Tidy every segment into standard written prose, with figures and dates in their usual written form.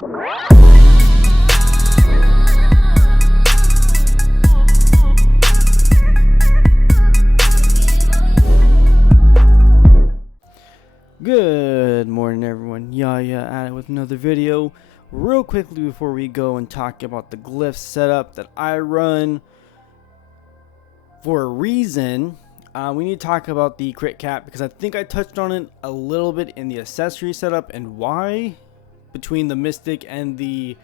Good morning, everyone. Yaya at it with another video. Real quickly before we go and talk about the glyph setup that I run for a reason, we need to talk about the crit cap because I think I touched on it a little bit in the accessory setup and why between the mystic and the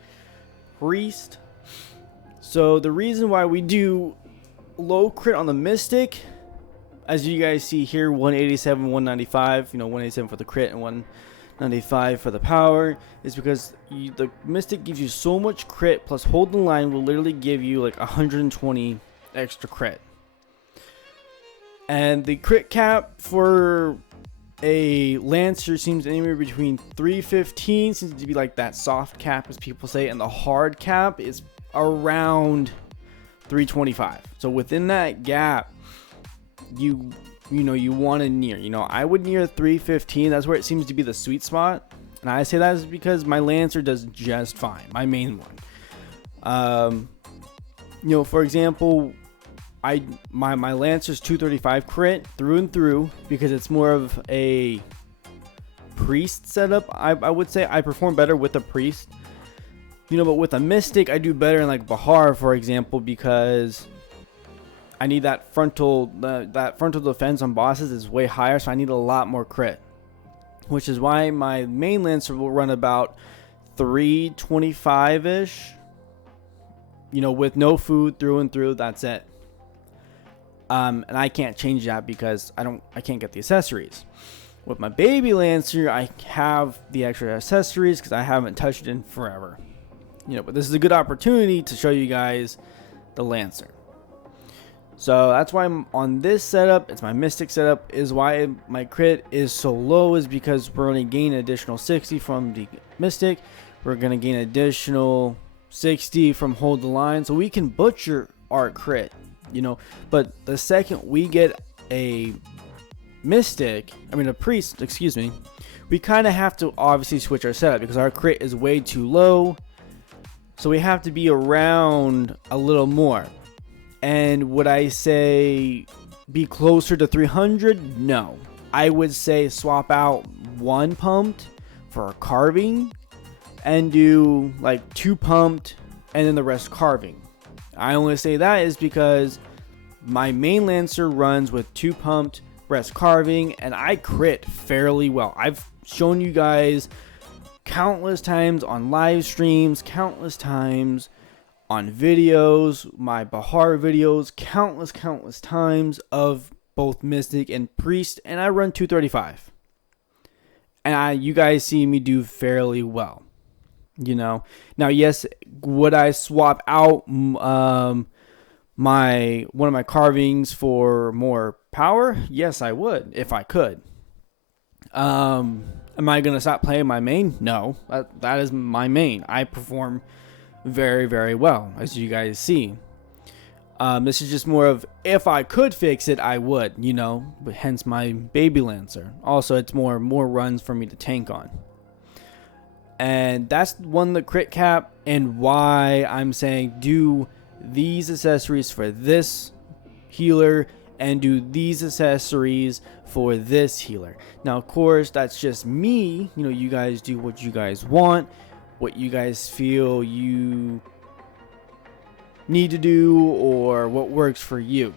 priest. So the reason why we do low crit on the mystic, as you guys see here, 187, 195, 187 for the crit and 195 for the power, is because the mystic gives you so much crit, plus hold the line will literally give you like 120 extra crit. And the crit cap for a Lancer seems anywhere between 315, seems to be like that soft cap as people say, and the hard cap is around 325. So within that gap, you want to near, I would near 315. That's where it seems to be the sweet spot, and I say that is because my Lancer does just fine, my main one. For example, my Lancer's 235 crit through and through because it's more of a priest setup. I would say I perform better with a priest, but with a mystic I do better in like Bahar, for example, because I need that frontal defense on bosses is way higher, so I need a lot more crit, which is why my main Lancer will run about 325 ish, with no food through and through. That's it. And I can't change that because I can't get the accessories. With my baby Lancer, I have the extra accessories because I haven't touched it in forever. But this is a good opportunity to show you guys the Lancer. So that's why I'm on this setup. It's my mystic setup. Is why my crit is so low, is because we're only gaining an additional 60 from the mystic. We're going to gain additional 60 from hold the line. So we can butcher our crit, But the second we get a priest, we kind of have to obviously switch our setup because our crit is way too low. So we have to be around a little more. And would I say be closer to 300? No. I would say swap out one pumped for a carving and do like two pumped and then the rest carving. I only say that is because my main Lancer runs with two pumped, rest carving, and I crit fairly well. I've shown you guys countless times on live streams, countless times on videos, my Bahar videos, countless times of both Mystic and Priest, and I run 235. And you guys see me do fairly well. Now, yes, would I swap out one of my carvings for more power? Yes, I would if I could. Am I gonna stop playing my main? No, that is my main. I perform very, very well, as you guys see. This is just more of, if I could fix it, I would, but hence my baby Lancer. Also, it's more runs for me to tank on. And that's the crit cap, and why I'm saying do these accessories for this healer and do these accessories for this healer. Now, of course, that's just me. You guys do what you guys want, what you guys feel you need to do, or what works for you.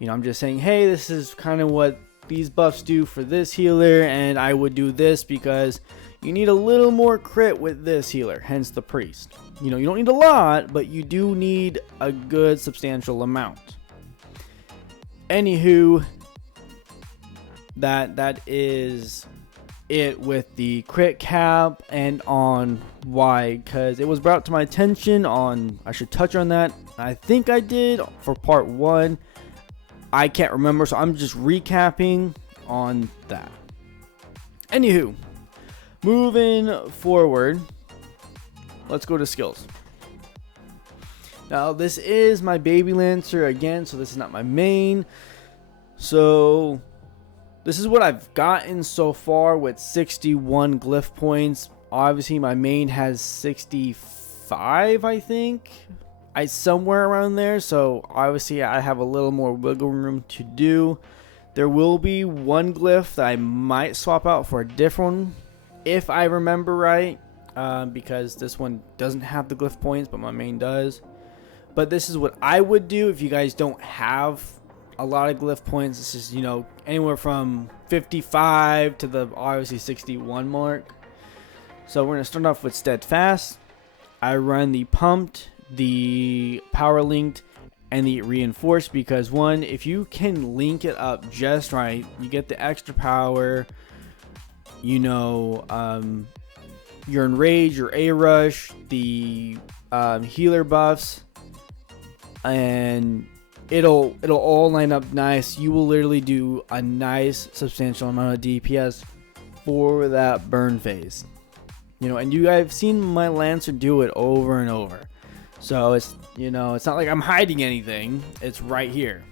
I'm just saying, hey, this is kind of what these buffs do for this healer, and I would do this because you need a little more crit with this healer, hence the priest. You don't need a lot, but you do need a good substantial amount. Anywho, that is it with the crit cap and on why, because it was brought to my attention I should touch on that. I think I did for part 1. I can't remember, so I'm just recapping on that. Anywho, moving forward, let's go to skills. Now, this is my baby Lancer again, so this is not my main. So this is what I've gotten so far with 61 glyph points. Obviously, my main has 65, I think. Somewhere around there. So obviously, I have a little more wiggle room to do. There will be one glyph that I might swap out for a different one, if I remember right, because this one doesn't have the glyph points, but my main does. But this is what I would do if you guys don't have a lot of glyph points. This is, anywhere from 55 to the obviously 61 mark. So we're going to start off with Steadfast. I run the pumped, the power linked, and the reinforced because one, if you can link it up just right, you get the extra power, your enrage, your A rush, the healer buffs, and it'll all line up nice. You will literally do a nice substantial amount of DPS for that burn phase. And you guys have seen my Lancer do it over and over. So it's not like I'm hiding anything. It's right here.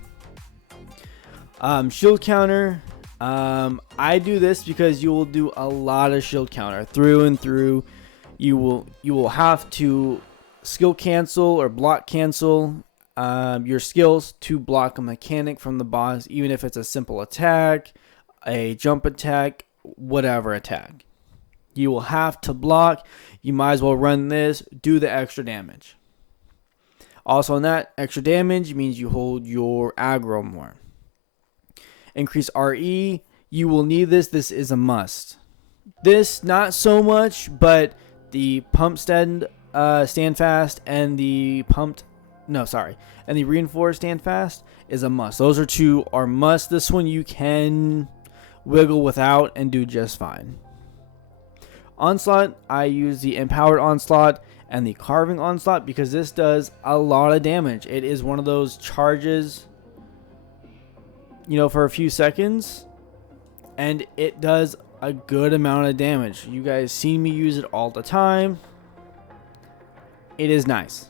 Shield counter. I do this because you will do a lot of shield counter through and through. You will have to skill cancel or block cancel your skills to block a mechanic from the boss, even if it's a simple attack, a jump attack, whatever attack. You will have to block. You might as well run this, do the extra damage. Also on that, extra damage means you hold your aggro more. Increase RE. You will need this. This is a must. This, not so much, but the pump stand fast and the and the reinforced stand fast is a must. Those two are must. This one you can wiggle without and do just fine. Onslaught, I use the empowered onslaught and the carving onslaught because this does a lot of damage. It is one of those charges, for a few seconds, and it does a good amount of damage. You guys see me use it all the time. It is nice.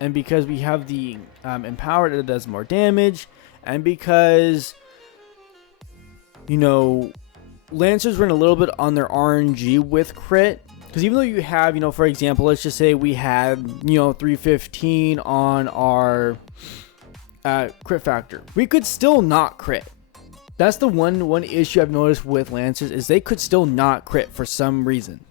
And because we have the empowered, it does more damage, and because Lancers run a little bit on their RNG with crit. Because even though you have, for example, let's just say we had, 315 on our crit factor. We could still not crit. That's the one issue I've noticed with Lancers is they could still not crit for some reason.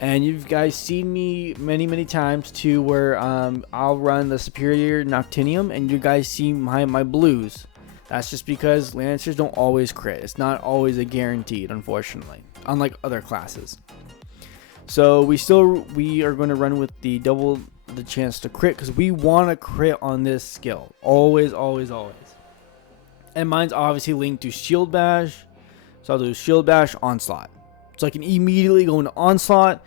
And you guys seen me many times too where I'll run the Superior Noctinium and you guys see my blues. That's just because Lancers don't always crit. It's not always a guaranteed, unfortunately, unlike other classes. So we are going to run with the double the chance to crit because we want to crit on this skill. Always. And mine's obviously linked to Shield Bash. So I'll do Shield Bash, Onslaught. So I can immediately go into Onslaught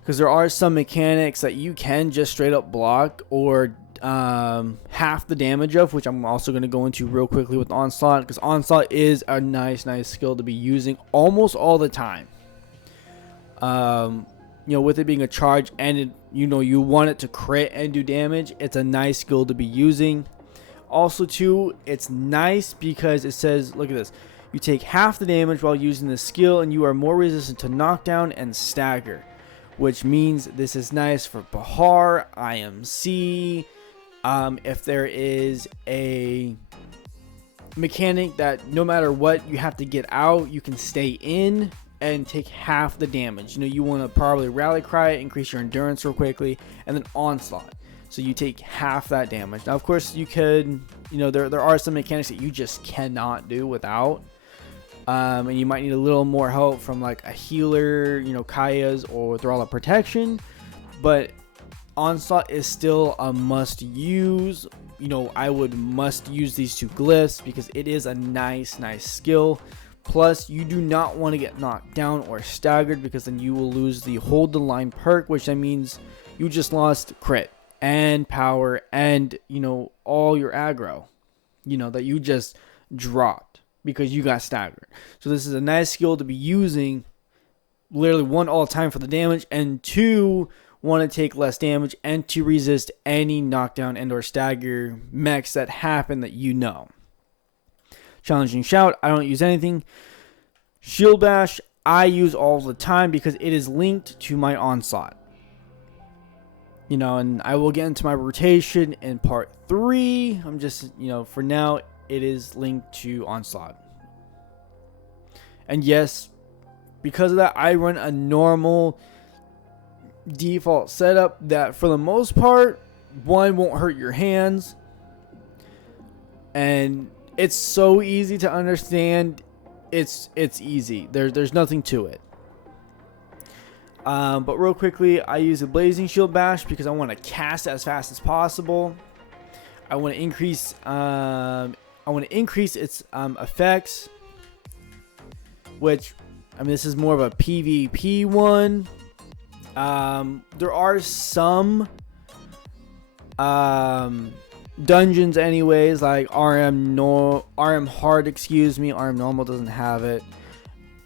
because there are some mechanics that you can just straight up block or half the damage of, which I'm also going to go into real quickly with Onslaught because Onslaught is a nice skill to be using almost all the time. With it being a charge and it, you want it to crit and do damage, it's a nice skill to be using. Also too, it's nice because it says, look at this, you take half the damage while using this skill and you are more resistant to knockdown and stagger, which means this is nice for Bahar, IMC. If there is a mechanic that no matter what you have to get out, you can stay in and take half the damage. You want to probably rally cry, increase your endurance real quickly, and then onslaught. So you take half that damage. Now, of course, you could, there are some mechanics that you just cannot do without. And you might need a little more help from like a healer, Kaya's or Thrall of Protection. But Onslaught is still a must use. I would must use these two glyphs because it is a nice skill. Plus, you do not want to get knocked down or staggered because then you will lose the hold the line perk, which that means you just lost crit and power and, all your aggro, that you just dropped because you got staggered. So this is a nice skill to be using, literally one, all the time for the damage, and two, want to take less damage and to resist any knockdown and or stagger mechs that happen that Challenging Shout, I don't use anything. Shield Bash, I use all the time because it is linked to my Onslaught. And I will get into my rotation in part 3. I'm just, for now, it is linked to Onslaught. And yes, because of that, I run a normal default setup that, for the most part, one, won't hurt your hands. And it's so easy to understand. It's easy. There's nothing to it. But real quickly, I use a Blazing Shield Bash because I want to cast as fast as possible. I want to increase its effects, which, this is more of a PvP one. There are some dungeons anyways, like RM hard, RM normal doesn't have it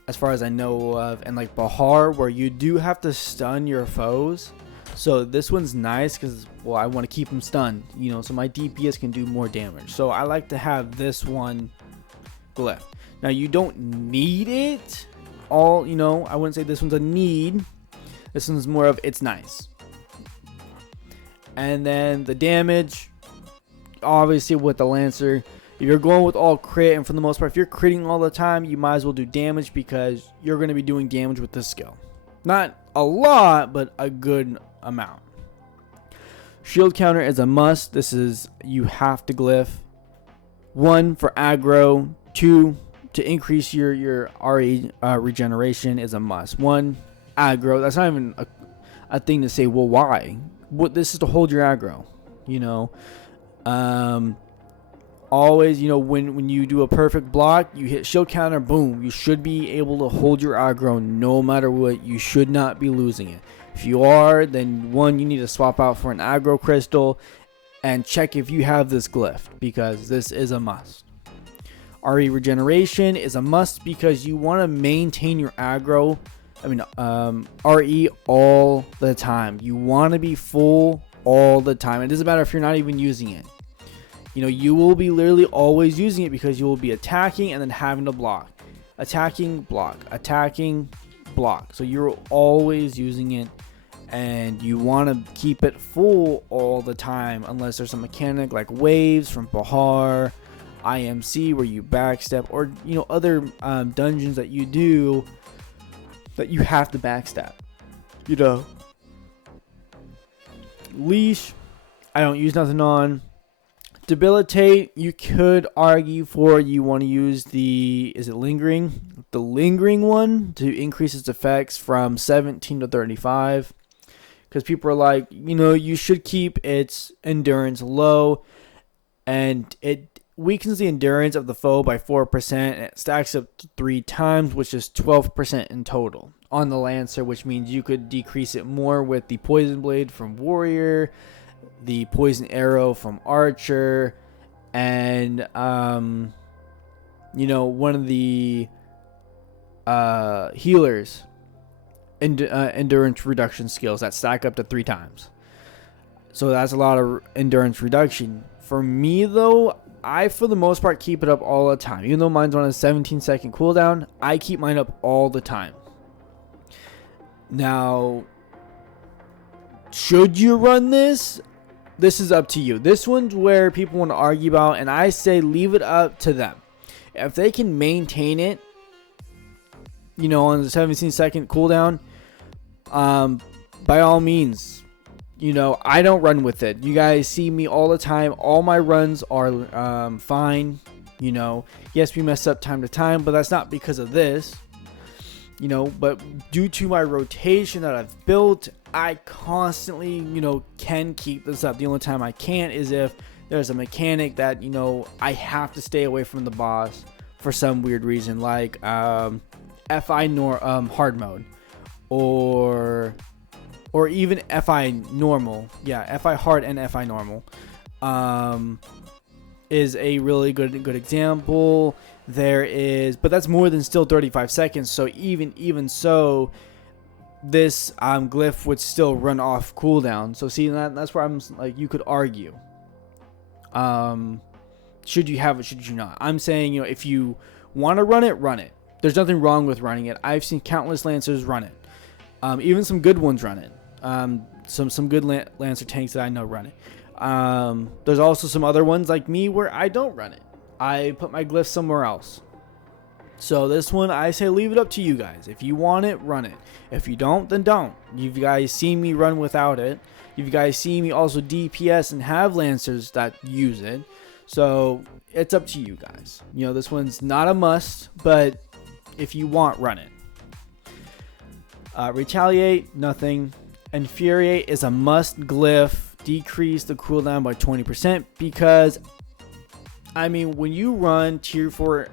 as far as I know of, and like Bahar, where you do have to stun your foes. So this one's nice because, well, I want to keep them stunned, so my DPS can do more damage. So I like to have this one glyph. Now you don't need it all, I wouldn't say this one's a need. This one's more of, it's nice. And then the damage, obviously with the Lancer, if you're going with all crit, and for the most part, if you're critting all the time, you might as well do damage because you're going to be doing damage with this skill. Not a lot, but a good amount. Shield counter is a must. This is, you have to glyph. 1 for aggro. 2 to increase your RE regeneration is a must. 1 aggro. That's not even a thing to say, well, why? This is to hold your aggro. Always, when you do a perfect block, you hit shield counter, boom, you should be able to hold your aggro no matter what. You should not be losing it. If you are, then 1, you need to swap out for an aggro crystal and check if you have this glyph, because this is a must. RE regeneration is a must because you want to maintain your aggro, RE all the time. You want to be full all the time. It doesn't matter if you're not even using it. You will be literally always using it because you will be attacking and then having to block. Attacking, block. Attacking, block. So you're always using it, and you want to keep it full all the time unless there's a mechanic like waves from Bahar, IMC where you backstep, or other dungeons that you do that you have to backstep. Leash, I don't use nothing on. Debilitate, you could argue for you want to use the lingering one to increase its effects from 17 to 35, because people are like, you should keep its endurance low, and it weakens the endurance of the foe by 4%, and it stacks up to 3 times, which is 12% in total on the Lancer, which means you could decrease it more with the Poison Blade from Warrior, the Poison Arrow from Archer, and one of the healers endurance reduction skills that stack up to 3 times. So that's a lot of endurance reduction. For me though, I for the most part keep it up all the time. Even though mine's on a 17-second cooldown, I keep mine up all the time. Now, should you run this? This is up to you. This one's where people want to argue about, and I say leave it up to them. If they can maintain it, on the 17-second cooldown, by all means, I don't run with it. You guys see me all the time. All my runs are fine. Yes, we mess up time to time, but that's not because of this. But due to my rotation that I've built, I constantly, can keep this up. The only time I can't is if there's a mechanic that, I have to stay away from the boss for some weird reason, like FI hard mode, or even FI normal. Yeah, FI hard and FI normal is a really good example. But that's more than still 35 seconds. So even so, this glyph would still run off cooldown. So see, that's where I'm like, you could argue, should you have it, should you not? I'm saying, if you want to run it, there's nothing wrong with running it. I've seen countless Lancers run it. Even some good ones run it. Some good Lancer tanks that I know run it. There's also some other ones like me where I don't run it. I put my glyph somewhere else. So this one, I say leave it up to you guys. If you want it, run it. If you don't, then don't. You guys seen me run without it. You guys see me also DPS and have Lancers that use it. So it's up to you guys. You know, this one's not a must, but if you want, run it. Retaliate, nothing. Infuriate is a must glyph. Decrease the cooldown by 20% because, I mean, when you run tier 4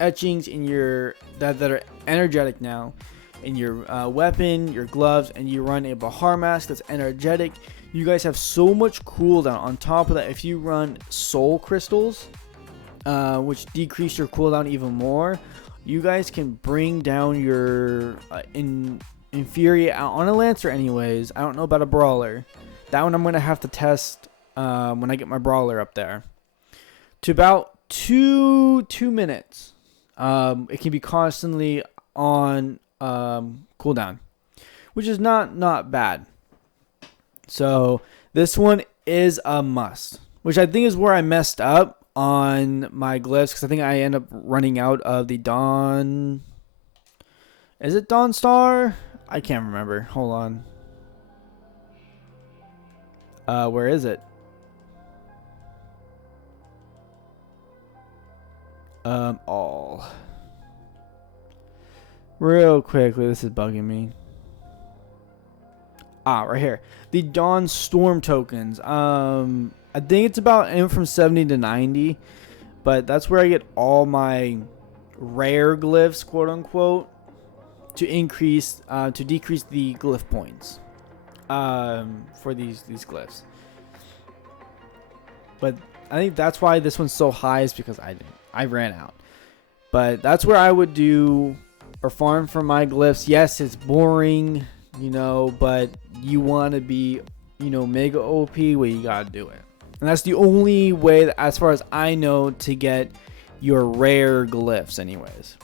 etchings in your that are energetic now in your weapon, your gloves, and you run a Bahar mask that's energetic, you guys have so much cooldown. On top of that, if you run soul crystals, which decrease your cooldown even more, you guys can bring down your Infuriate on a Lancer anyways. I don't know about a Brawler. That one I'm going to have to test when I get my Brawler up there. To about 2 minutes. It can be constantly on cooldown, which is not bad. So this one is a must, which I think is where I messed up on my glyphs, because I think I end up running out of the Dawn. Is it Dawn Star? I can't remember. Hold on. Where is it? All. Real quickly, this is bugging me. Right here. The Dawn Storm tokens. I think it's about anywhere from 70 to 90, but that's where I get all my rare glyphs, quote unquote, to decrease the glyph points for these glyphs. But I think that's why this one's so high, is because I ran out. But that's where I would do or farm for my glyphs. Yes, it's boring, you know, but you want to be, you know, mega OP, where you gotta do it. And that's the only way that, as far as I know, to get your rare glyphs anyways.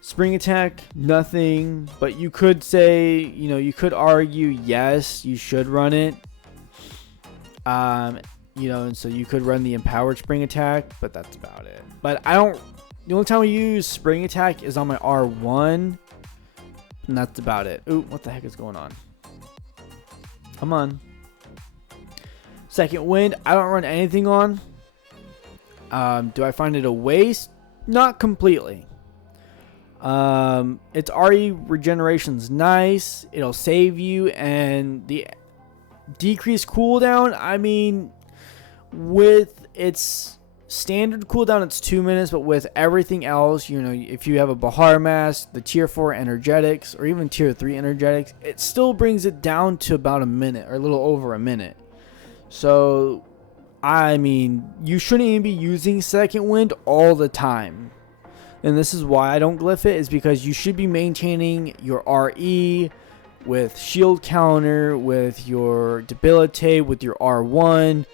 Spring attack, nothing, but you could say, you know, you could argue, yes, you should run it. You know, and so you could run the empowered spring attack, but that's about it. But the only time we use spring attack is on my R1, and that's about it. Ooh, what the heck is going on? Come on. Second wind, I don't run anything on. Do I find it a waste? Not completely. Its RE regeneration's nice. It'll save you, and the decreased cooldown, I mean, with its standard cooldown, it's 2 minutes, but with everything else, you know, if you have a Bahar mask, the tier 4 energetics, or even tier 3 energetics, it still brings it down to about a minute, or a little over a minute. So, I mean, you shouldn't even be using second wind all the time. And this is why I don't glyph it, is because you should be maintaining your RE with shield counter, with your debilitate, with your R1,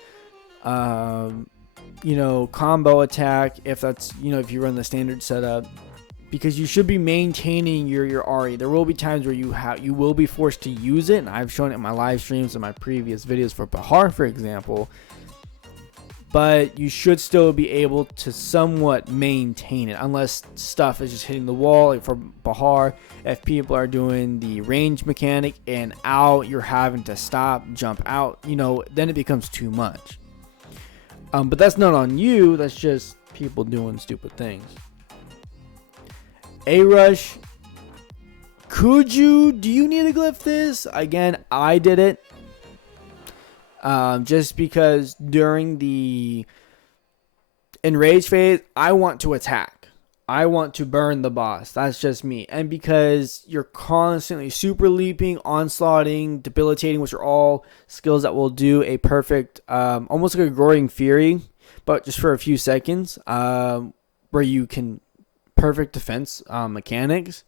you know, combo attack, if that's, you know, if you run the standard setup, because you should be maintaining your RE. There will be times where you will be forced to use it, and I've shown it in my live streams and my previous videos for Bahar, for example. But you should still be able to somewhat maintain it, unless stuff is just hitting the wall. Like for Bahar, if people are doing the range mechanic and out, you're having to stop, jump out, you know, then it becomes too much. But that's not on you, that's just people doing stupid things. A-Rush, do you need to glyph this? Again, I did it. Just because during the enrage phase, I want to attack. I want to burn the boss. That's just me. And because you're constantly super leaping, onslaughting, debilitating, which are all skills that will do a perfect, almost like a growing fury, but just for a few seconds, where you can perfect defense mechanics.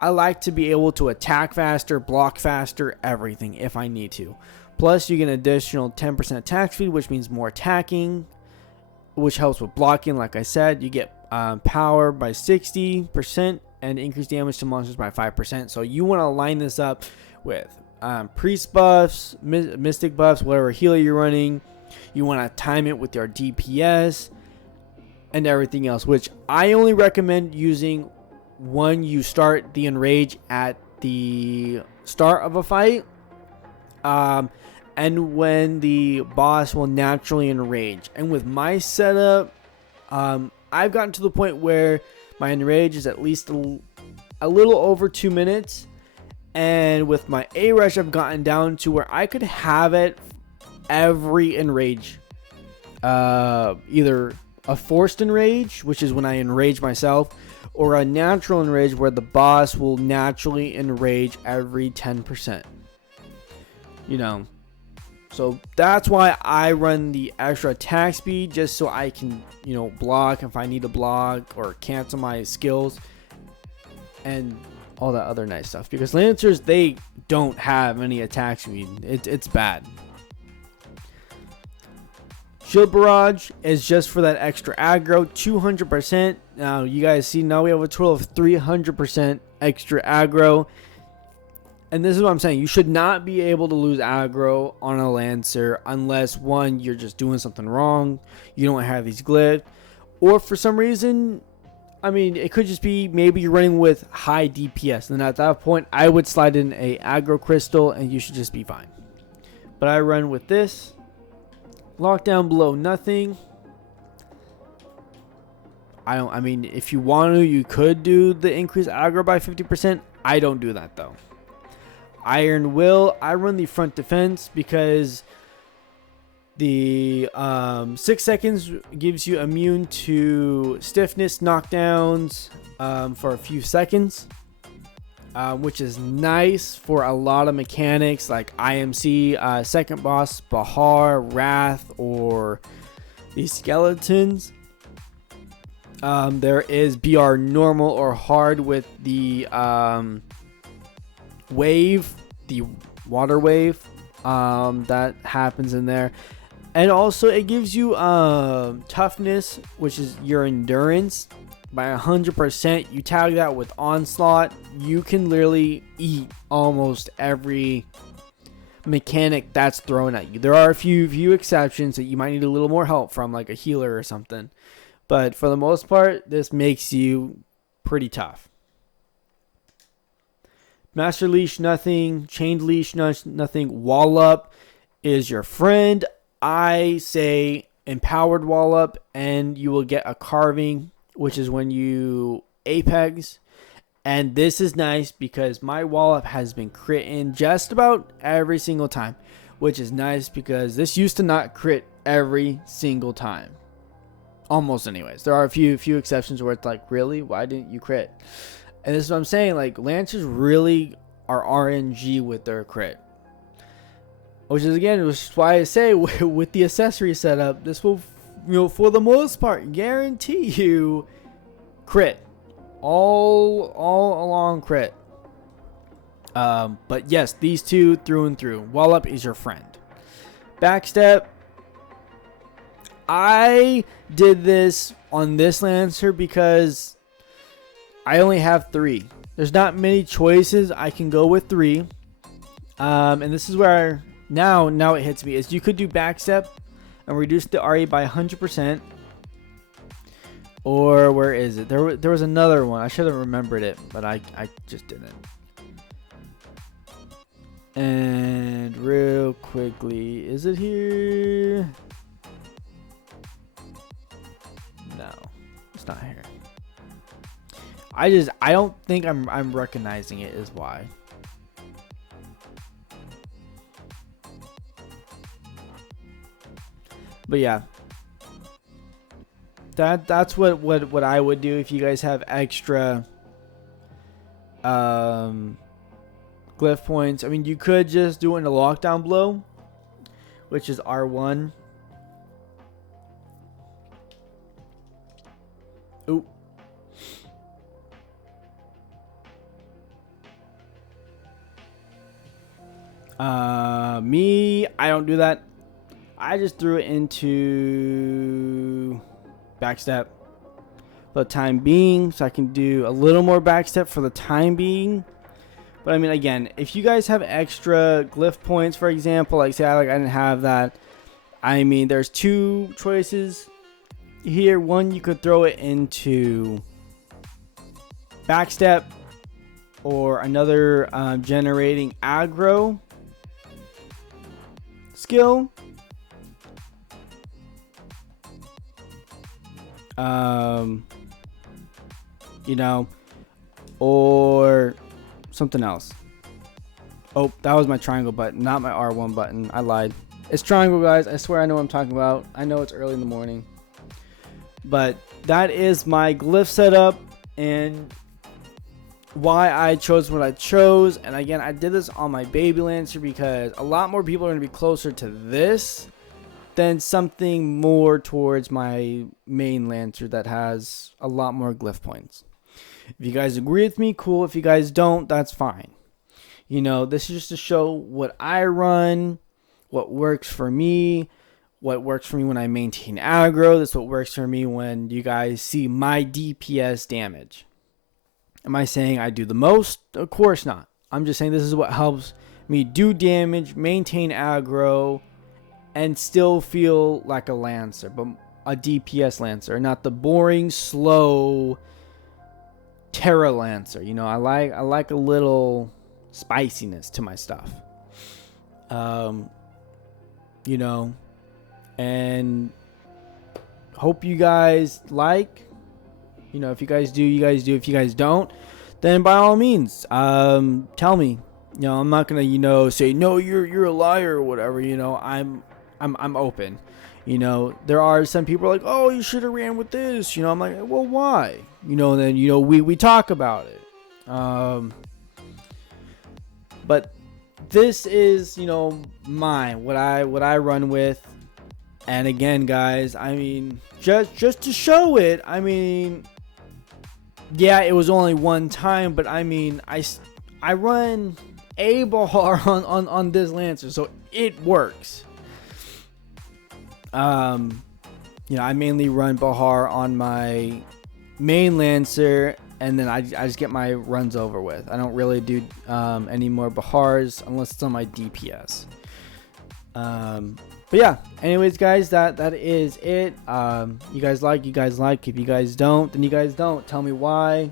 I like to be able to attack faster, block faster, everything if I need to. Plus, you get an additional 10% attack speed, which means more attacking, which helps with blocking. Like I said, you get power by 60% and increase damage to monsters by 5%. So you want to line this up with priest buffs, mystic buffs, whatever healer you're running. You want to time it with your DPS and everything else, which I only recommend using when you start the enrage at the start of a fight, and when the boss will naturally enrage. And with my setup, I've gotten to the point where my enrage is at least a little over 2 minutes, and with my A rush I've gotten down to where I could have it every enrage, either a forced enrage, which is when I enrage myself, or a natural enrage where the boss will naturally enrage every 10%. You know, so that's why I run the extra attack speed, just so I can, you know, block if I need to block or cancel my skills and all that other nice stuff. Because Lancers, they don't have any attack speed. It's bad. Shield Barrage is just for that extra aggro, 200%. Now you guys see, now we have a total of 300% extra aggro. And this is what I'm saying. You should not be able to lose aggro on a Lancer unless, one, you're just doing something wrong, you don't have these glyphs, or for some reason, I mean, it could just be maybe you're running with high DPS. And at that point, I would slide in a aggro crystal and you should just be fine. But I run with this. Lockdown below nothing. I mean, if you want to, you could do the increased aggro by 50%. I don't do that though. Iron Will, I run the front defense because the 6 seconds gives you immune to stiffness knockdowns for a few seconds, which is nice for a lot of mechanics like IMC, second boss, Bahar, Wrath, or the skeletons. There is BR normal or hard with the wave, the water wave, that happens in there. And also it gives you toughness, which is your endurance, by 100%. You tag that with Onslaught, you can literally eat almost every mechanic that's thrown at you. There are a few exceptions that you might need a little more help from, like a healer or something, but for the most part this makes you pretty tough. Master Leash, nothing. Chained Leash, nothing. Wall Up is your friend. I say Empowered Wall Up, and you will get a carving, which is when you apex. And this is nice because my Wall Up has been crit in just about every single time, which is nice because this used to not crit every single time. Almost anyways. There are a few exceptions where it's like, really? Why didn't you crit? And this is what I'm saying, like, Lancers really are RNG with their crit. Which is, again, which is why I say with the accessory setup, this will, you know, for the most part, guarantee you crit. All along crit. But yes, these two through and through. Wall Up is your friend. Backstep. I did this on this Lancer because I only have 3. There's not many choices. I can go with 3. And this is where now it hits me. Is you could do backstep and reduce the RE by 100%. Or where is it? There was another one. I should have remembered it, but I just didn't. And real quickly, is it here? No, it's not here. I don't think I'm recognizing it is why. But yeah. That's what I would do if you guys have extra glyph points. I mean, you could just do it in a lockdown blow, which is R1. Ooh. Me, I don't do that. I just threw it into backstep, for the time being, so I can do a little more backstep for the time being. But I mean, again, if you guys have extra glyph points, for example, like say I didn't have that, I mean, there's two choices here. One, you could throw it into backstep, or another generating aggro skill. You know, or something else. Oh, that was my triangle button, not my R1 button. I lied. It's triangle, guys. I swear I know what I'm talking about. I know it's early in the morning. But that is my glyph setup and why I chose what I chose. And again, I did this on my baby lancer because a lot more people are going to be closer to this than something more towards my main lancer that has a lot more glyph points. If you guys agree with me, cool. If you guys don't, that's fine. You know, this is just to show what I run, what works for me, what works for me when I maintain aggro. This is what works for me when you guys see my DPS damage. Am I saying I do the most? Of course not. I'm just saying this is what helps me do damage, maintain aggro, and still feel like a lancer, but a DPS lancer, not the boring, slow Tera lancer. You know, I like a little spiciness to my stuff. You know, and hope you guys like. You know, if you guys do, you guys do. If you guys don't, then by all means, tell me. You know, I'm not gonna, say no, you're a liar or whatever. You know, I'm open. You know, there are some people like, oh, you should have ran with this. You know, I'm like, well, why? You know, then we talk about it. But this is mine, what I run with. And again, guys, I mean, just to show it, I mean, yeah, it was only one time, but I mean, I run a Bahar on this lancer, so it works. I mainly run Bahar on my main lancer, and then I just get my runs over with. I don't really do any more Bahars unless it's on my DPS. But yeah, anyways, guys, that is it. You guys like. If you guys don't, then you guys don't. Tell me why.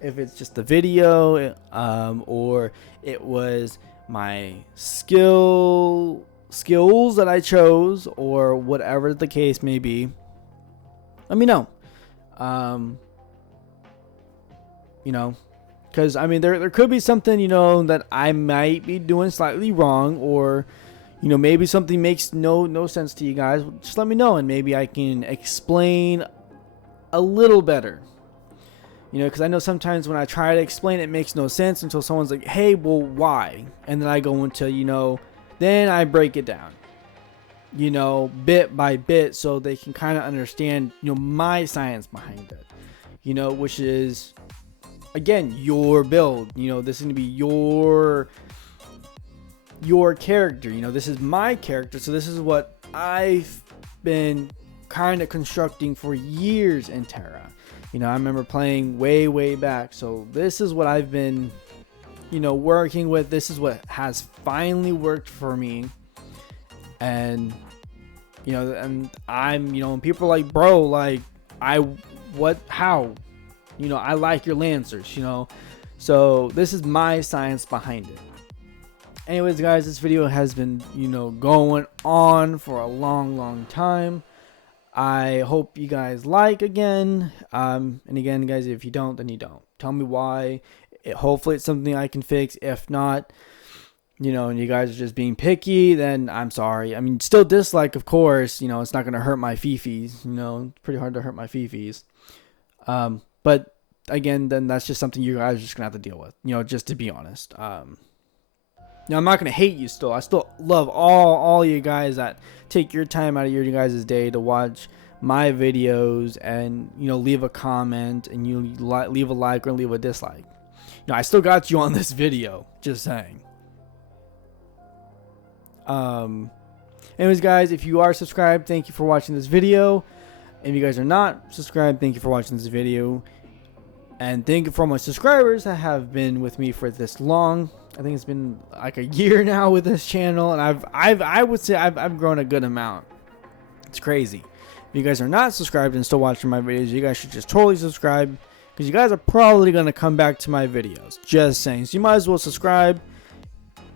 If it's just the video, or it was my skills that I chose, or whatever the case may be, let me know. Because I mean, there could be something that I might be doing slightly wrong, or maybe something makes no sense to you guys. Just let me know, and maybe I can explain a little better. Because I know sometimes when I try to explain, it makes no sense until someone's like, hey, well, why? And then I go into, then I break it down, bit by bit, so they can kind of understand, my science behind it, which is, again, your build. This is going to be your character. This is my character, so this is what I've been kind of constructing for years in Tera. I remember playing way back, so this is what I've been working with. This is what has finally worked for me. And and I'm when people are like, bro, like, how I like your lancers, so this is my science behind it. Anyways, guys, this video has been going on for a long time. I hope you guys like again. And again, guys, if you don't, then you don't. Tell me why. Hopefully it's something I can fix. If not, and you guys are just being picky, then I'm sorry. I mean, still dislike, of course. It's not going to hurt my fifis. It's pretty hard to hurt my fifis. But again, then that's just something you guys are just going to have to deal with. Just to be honest. I'm not going to hate you still. I still love all you guys that take your time out of your guys' day to watch my videos and, leave a comment, and you leave a like or leave a dislike. I still got you on this video. Just saying. Anyways, guys, if you are subscribed, thank you for watching this video. If you guys are not subscribed, thank you for watching this video. And thank you for my subscribers that have been with me for this long. I think it's been like a year now with this channel, and I would say I've grown a good amount. It's crazy. If you guys are not subscribed and still watching my videos, you guys should just totally subscribe, because you guys are probably going to come back to my videos. Just saying. So you might as well subscribe,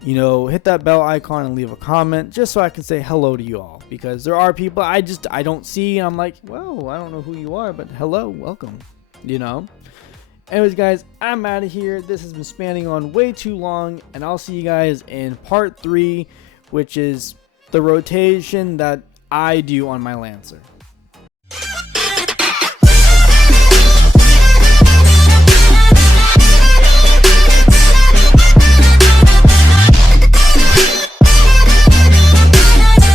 you know, hit that bell icon and leave a comment, just so I can say hello to you all, because there are people I don't see, and I'm like, well, I don't know who you are, but hello, welcome, you know. Anyways, guys, I'm out of here. This has been spanning on way too long, and I'll see you guys in part 3, which is the rotation that I do on my Lancer.